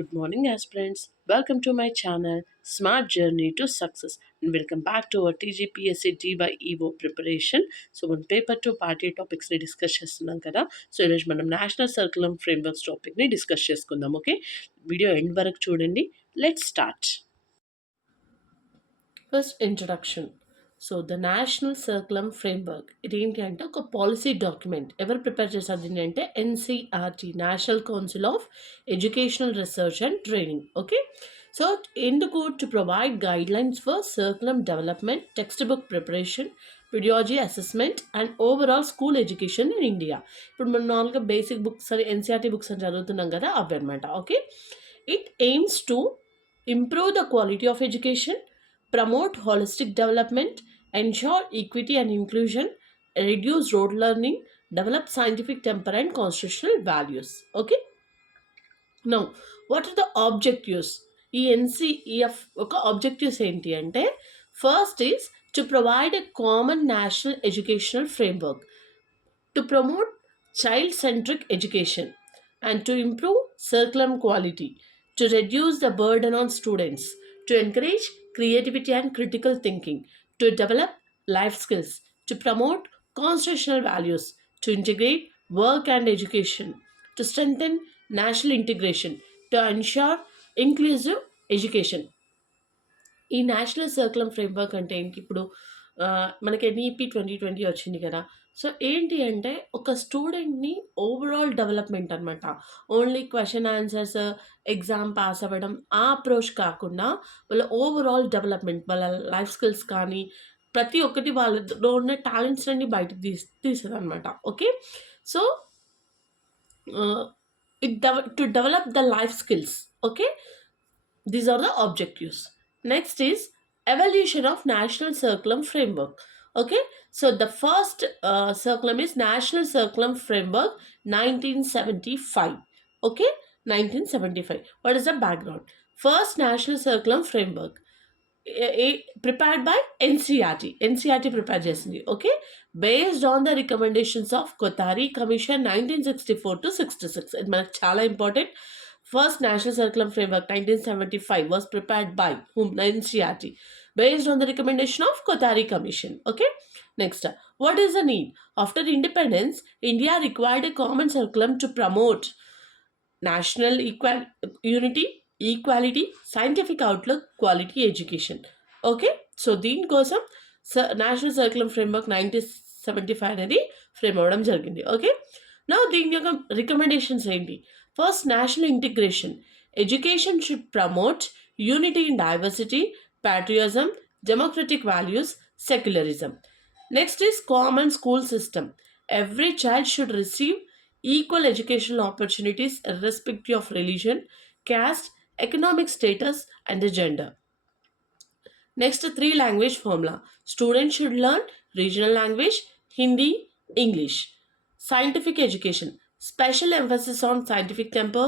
Good morning, aspirants. Welcome to my channel, Smart Journey to Success, and welcome back to our TGPSC DyEO preparation. So, మన paper 2 పార్టీ టాపిక్స్ని discuss చేస్తున్నాం కదా. సో, ఈరోజు మనం నేషనల్ సర్కులం ఫ్రేమ్వర్క్స్ టాపిక్ని డిస్కస్ చేసుకుందాం. ఓకే, వీడియో ఎండ్ వరకు చూడండి. Let's start. First introduction. So the national curriculum framework ఇది ఏంటి అంటే ఒక పాలసీ డాక్యుమెంట్. ఎవరు ప్రిపేర్ చేశారు దీన్ని అంటే NCERT, national council of educational research and training. Okay, so ఎందుకు to provide guidelines for curriculum development, textbook preparation, pedagogy assessment and overall school education in India. ఇప్పుడు మనం నార్మల్గా బేసిక్ బుక్స్ అని NCERT books అని చదువుతున్నాం కదా, అవి అనమాట. Okay, it aims to improve the quality of education, promote holistic development, ensure equity and inclusion, reduce rote learning, develop scientific temper and constitutional values. Okay, now what are the objectives? ఈ ఎన్సిఈఎఫ్ ఒక ఆబ్జెక్టివ్స్ ఏంటి అంటే, first is to provide a common national educational framework, to promote child-centric education and to improve curriculum quality, to reduce the burden on students, to encourage creativity and critical thinking, to develop life skills, to promote constitutional values, to integrate work and education, to strengthen national integration, to ensure inclusive education. ఈ national curriculum framework అంటే ఏంటి? ఇప్పుడు మనకి ఎన్ఈపి 2020 వచ్చింది కదా. సో ఏంటి అంటే ఒక స్టూడెంట్ని ఓవరాల్ డెవలప్మెంట్ అనమాట. Only question answers, exam pass అవ్వడం ఆ అప్రోచ్ కాకుండా వాళ్ళ ఓవరాల్ డెవలప్మెంట్, వాళ్ళ లైఫ్ స్కిల్స్ కానీ ప్రతి ఒక్కటి వాళ్ళలో ఉన్న టాలెంట్స్ అన్ని బయటకు తీస్తుంది అనమాట. Okay, so to develop the life skills. Okay, these are the objectives. Next is evolution of national curriculum framework. Okay, so the first curriculum is national curriculum framework 1975. Okay, 1975. What is the background? First national curriculum framework prepared by NCRT prepared చేసింది. Okay, based on the recommendations of Kothari Commission 1964 to 66. ఇది మనకు చాలా important. First National Curriculum Framework 1975 was prepared by whom? NCRT, based on the recommendation of Kothari Commission. Okay, next, what is the need? After independence, India required a common curriculum to promote national unity, equality, scientific outlook, quality education. Okay, so దీని కోసం national curriculum framework 1975 అనేది ఫ్రేమ్ అవ్వడం జరిగింది. ఓకే, నా దీని యొక్క రికమెండేషన్స్ ఏంటి? First, national integration. Education should promote unity in diversity, patriotism, democratic values, secularism. Next is common school system. Every child should receive equal educational opportunities irrespective of religion, caste, economic status, and gender. Next, 3-language formula. Students should learn regional language, Hindi, English. Scientific education. Special emphasis on scientific temper,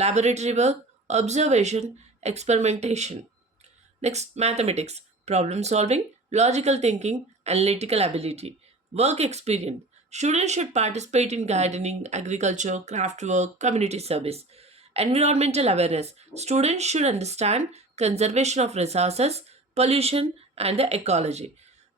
laboratory work, observation, experimentation. Next, mathematics. Problem solving, logical thinking, analytical ability. Work experience. Students should participate in gardening, agriculture, craft work, community service. Environmental awareness. Students should understand conservation of resources, pollution, and the ecology.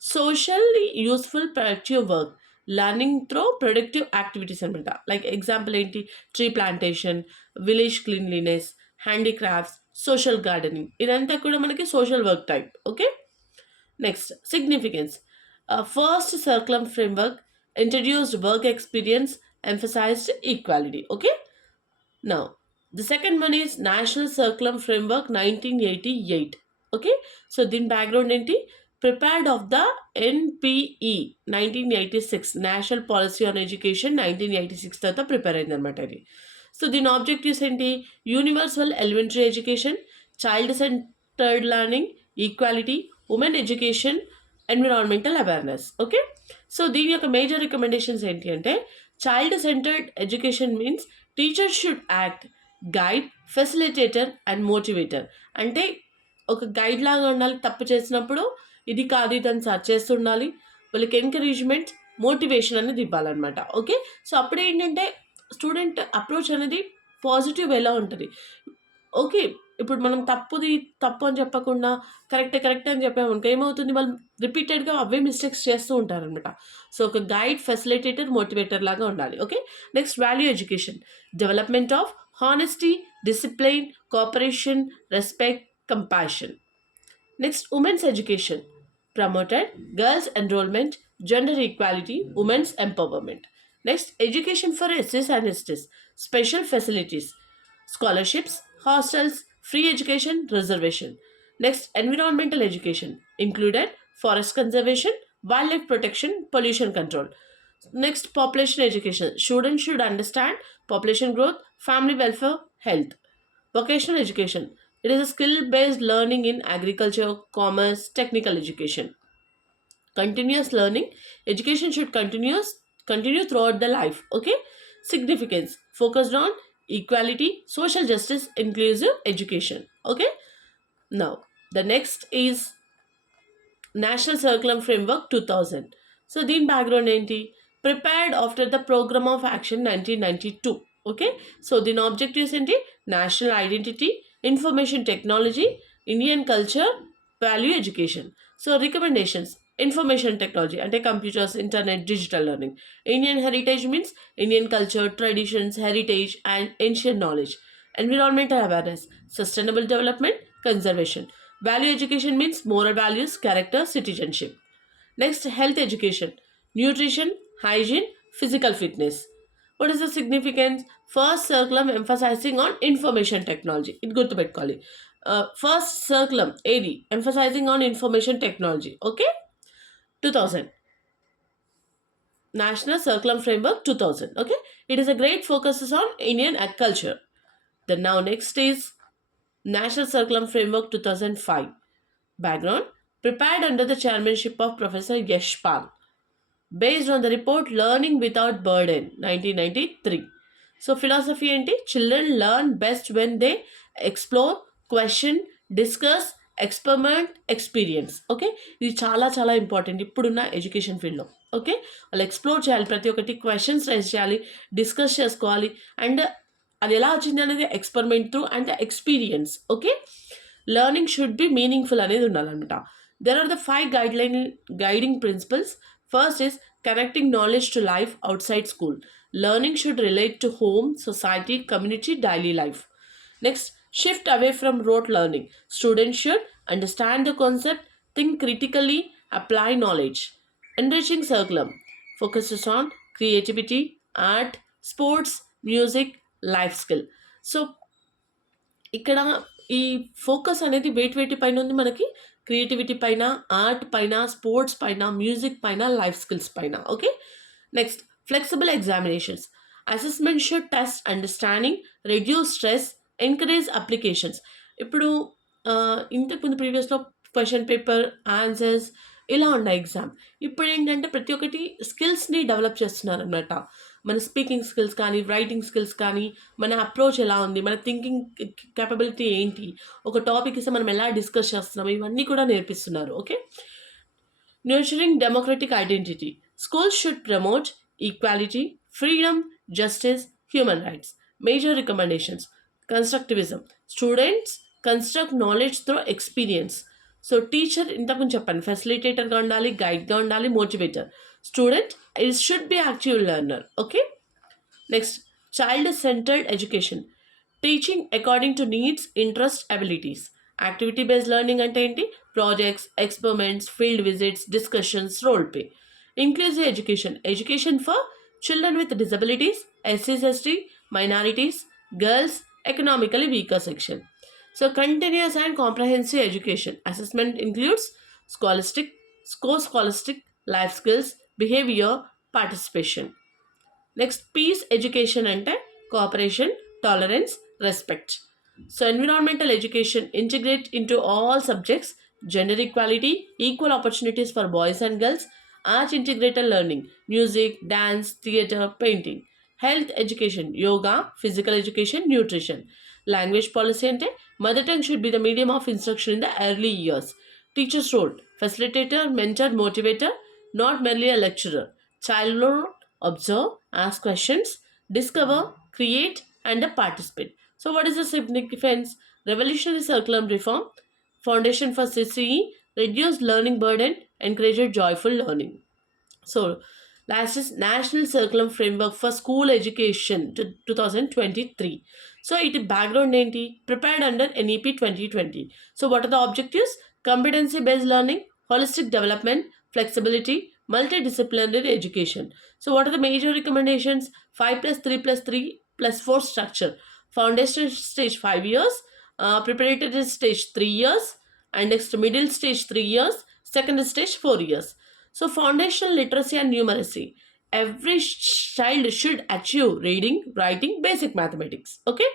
Socially useful productive work. Learning through productive activities అనమాట. Like example ఏంటి? Tree plantation, village cleanliness, handicrafts, social gardening, ఇదంతా కూడా మనకి social work type. Okay, next significance. First curriculum framework introduced work experience, emphasized equality. Okay, now the second one is national curriculum framework 1988. Okay, so దీని background ఏంటి? Prepared of the NPE 1986, National Policy on Education 1986 తర్వాత ప్రిపేర్ అయింది అనమాట ఇది. సో దీని ఆబ్జెక్టివ్స్ ఏంటి? Universal elementary education, child centred learning, equality, women education, environmental awareness. Okay, so దీని యొక్క మేజర్ రికమెండేషన్స్ ఏంటి అంటే, child centred education means teacher should act guide, facilitator and motivator. అంటే ఒక గైడ్ లాగా ఉండాలి. తప్పు చేసినప్పుడు ఇది కాదు ఇదని సర్చ్ చేస్తుండాలి. వాళ్ళకి ఎంకరేజ్మెంట్, మోటివేషన్ అనేది ఇవ్వాలన్నమాట. ఓకే, సో అప్పుడు ఏంటంటే స్టూడెంట్ అప్రోచ్ అనేది పాజిటివ్ వేలో ఉంటుంది. ఓకే. ఇప్పుడు మనం తప్పు అని చెప్పకుండా కరెక్టే అని చెప్పామనుకో ఏమవుతుంది, వాళ్ళు రిపీటెడ్‌గా అవే మిస్టేక్స్ చేస్తూ ఉంటారనమాట. సో, ఒక గైడ్, ఫెసిలిటేటర్, మోటివేటర్ లాగా ఉండాలి. Okay. Next value education. Development of honesty, discipline, cooperation, respect, compassion. Next, women's education. Promoted girls' enrollment, gender equality, women's empowerment. Next, education for SCs and STs. Special facilities, scholarships, hostels, free education, reservation. Next, environmental education. Included forest conservation, wildlife protection, pollution control. Next, population education. Students should understand population growth, family welfare, health. Vocational education. It is a skill based learning in agriculture, commerce, technical education. Continuous learning. Education should continue throughout the life. Okay? Significance. Focused on equality, social justice, inclusive education. Okay? Now, the next is National Curriculum Framework 2000. So, దీని background ఏంటి? Prepared after the Program of Action 1992. Okay. So, దీని objectives ఏంటి? National Identity, Information Technology, Indian Culture, Value Education. So, recommendations. Information technology అంటే computers, internet, digital learning. Indian heritage means Indian culture, traditions, heritage and ancient knowledge. Environmental awareness, sustainable development, conservation. Value education means moral values, character, citizenship. Next, health education, nutrition, hygiene, physical fitness. What is the significance? First circulum emphasizing on information technology. It good to bed calling. First circulum AD emphasizing on information technology. Okay, 2000 National Circulum Framework 2000. Okay, it is a great focuses on Indian culture. Then now next is National Circulum Framework 2005. Background prepared under the chairmanship of Professor Yashpal, based on the report Learning Without Burden 1993. So, philosophy ఏంటి? Children learn best when they explore, question, discuss, experiment, experience. Okay, ఇది చాలా చాలా ఇంపార్టెంట్ ఇప్పుడున్న ఎడ్యుకేషన్ ఫీల్డ్లో. ఓకే, వాళ్ళు ఎక్స్ప్లోర్ చేయాలి, ప్రతి ఒక్కటి క్వశ్చన్స్ రైజ్ చేయాలి, డిస్కస్ చేసుకోవాలి, అండ్ అది ఎలా వచ్చింది అనేది experiment through and experience. Okay, learning should be meaningful అనేది ఉండాలన్నమాట. There are the 5 guiding principles. First is connecting knowledge to life outside school. Learning should relate to home, society, community, daily life. Next, shift away from rote learning. Students should understand the concept, think critically, apply knowledge. Enriching curriculum focuses on creativity, art, sports, music, life skill. So, ఇక్కడ ఈ ఫోకస్ అనేది వేటి పైన ఉంది మనకి? క్రియేటివిటీ పైన, ఆర్ట్ పైన, స్పోర్ట్స్ పైన, మ్యూజిక్ పైన, లైఫ్ స్కిల్స్ పైన. Okay, next flexible examinations. Assessment should test understanding, reduce stress, encourage applications. ఇప్పుడు ఇంతకుముందు ప్రీవియస్లో క్వశ్చన్ పేపర్, ఆన్సర్స్ ఇలా ఉన్నాయి ఎగ్జామ్. ఇప్పుడు ఏంటంటే ప్రతి ఒక్కటి స్కిల్స్ని డెవలప్ చేస్తున్నారు అనమాట. మన స్పీకింగ్ స్కిల్స్ కానీ, రైటింగ్ స్కిల్స్ కానీ, మన అప్రోచ్ ఎలా ఉంది, మన థింకింగ్ క్యాపబిలిటీ ఏంటి, ఒక టాపిక్ ఇస్తే మనం ఎలా డిస్కస్ చేస్తున్నాం, ఇవన్నీ కూడా నేర్పిస్తున్నారు. Okay, nurturing democratic identity. Schools should promote equality, freedom, justice, human rights. Major recommendations. Constructivism. Students construct knowledge through experience. So teacher ఇంతకుముందు చెప్పాను, ఫెసిలిటేటర్గా ఉండాలి, గైడ్గా ఉండాలి, motivator. Student it should be active learner. Okay, next child centred education. Teaching according to needs, interest, abilities. Activity based learning అంటే ఏంటి? Projects, experiments, field visits, discussions, role play. Inclusive education. Education for children with disabilities, SCs, ST, minorities, girls, economically weaker section. So, continuous and comprehensive education. Assessment includes scholastic, life skills, behavior, participation. Next, peace education అంటే cooperation, tolerance, respect. So, environmental education integrate into all subjects, gender equality, equal opportunities for boys and girls, art integrated learning, music, dance, theatre, painting. Health education, yoga, physical education, nutrition. Language policy ante mother tongue should be the medium of instruction in the early years. Teacher's role, facilitator, mentor, motivator, not merely a lecturer. Child role, observe, ask questions, discover, create, and participate. So what is the significance? Revolutionary curriculum reform, foundation for CCE, reduced learning burden, encouraged joyful learning. So, last is National Curriculum Framework for School Education to 2023. So, it background enti prepared under NEP 2020. So, what are the objectives? Competency based learning, holistic development, flexibility, multidisciplinary education. So, what are the major recommendations? 5 plus 3 plus 3 plus 4 structure. Foundation stage 5 years, preparatory stage 3 years, and next middle stage 3 years, second stage 4 years. So, foundational literacy and numeracy. Every child should achieve reading, writing, basic mathematics. Okay.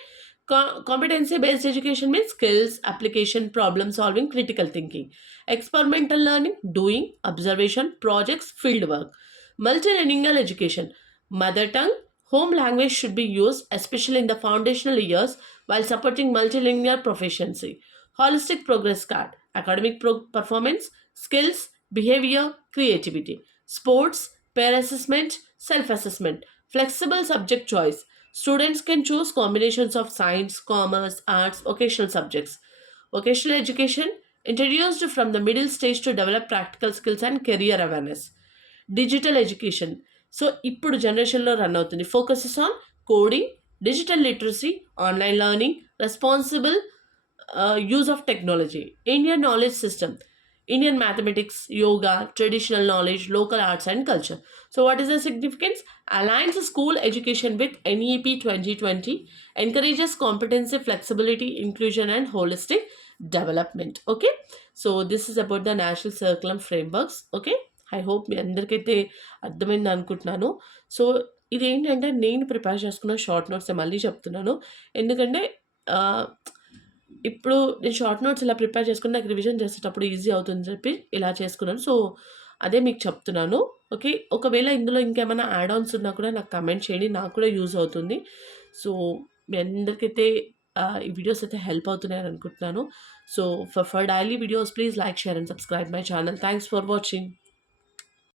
Competency based education means skills, application, problem solving, critical thinking. Experimental learning, doing, observation, projects, field work. Multilingual education. Mother tongue, home language should be used, especially in the foundational years, while supporting multilingual proficiency. Holistic progress card. Academic performance, skills, behavior, creativity, sports, peer assessment, self assessment, flexible subject choice. Students can choose combinations of science, commerce, arts, vocational subjects. Vocational education introduced from the middle stage to develop practical skills and career awareness. Digital education. So ఇప్పుడు జనరేషన్లో రన్ అవుతుంది. Focuses on coding, digital literacy, online learning, responsible use of technology. Indian knowledge system. Indian mathematics, yoga, traditional knowledge, local arts and culture. So what is the significance? Aligns school education with NEP 2020, encourages competency, flexibility, inclusion and holistic development. Okay. So this is about the national curriculum frameworks. Okay. I hope మీ అందరికైతే అర్థమైంది అనుకుంటున్నాను. సో ఇదేంటంటే నేను ప్రిపేర్ చేసుకున్న short notes మళ్ళీ చెప్తున్నాను. ఎందుకంటే ఇప్పుడు నేను షార్ట్ నోట్స్ ఇలా ప్రిపేర్ చేసుకుని నాకు రివిజన్ చేసేటప్పుడు ఈజీ అవుతుందని చెప్పి ఇలా చేసుకున్నాను. సో అదే మీకు చెప్తున్నాను. ఓకే. ఒకవేళ ఇందులో ఇంకేమైనా యాడ్ ఆన్స్ ఉన్నా కూడా నాకు కమెంట్ చేయండి. నాకు కూడా యూజ్ అవుతుంది. సో మీ అందరికైతే ఈ వీడియోస్ అయితే హెల్ప్ అవుతున్నాయని అనుకుంటున్నాను. So for daily videos please like, share and subscribe my channel. Thanks for watching.